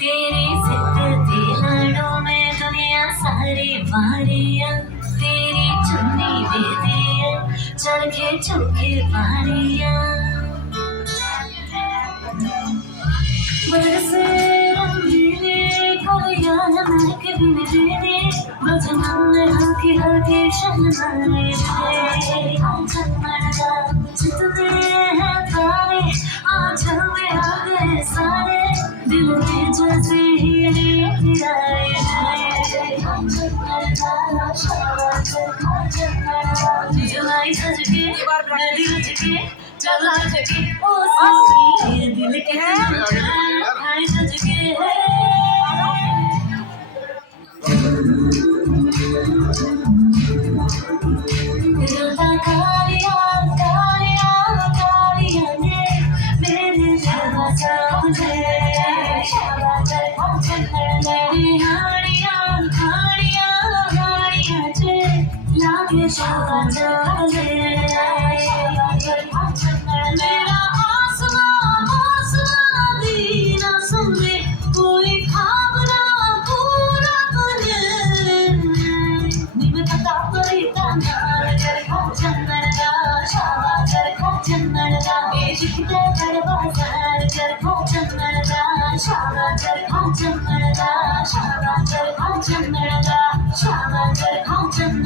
तेरी जिद लड़ों में दुनिया सारी वारियां तेरी चुन्नी बेदियां चरखे चौके पारियां बरसे रंगीले कलियां महक बिन देने बचमन हल्की हल्की शहनाई थे चमड़ा जितने हैं तारे आंचल में आ गए सारे दिल में जैसे हीरे गिराए जुलाई सज के नदी रच के चला सके ओ साथी दिल के हाय सज के दिलदा कालियां कालियां कालियां ने मेरे दरवाजा मुझे शाबाश मेरी हाड़ियां हाड़ियां हाड़ियां जे लागे शाबाश मेरा आसमां आसमां दी ना सुने कोई ख्वाब ना पूरा बने निम तका परी ताना चन्नड़ा शाबाश चन्नड़ा बेजिक्र कर बाजार चरखा चन्नड़ा शाबाश चन्नड़ा शाबाश चन्नड़ा शाबाश चन्नड़ा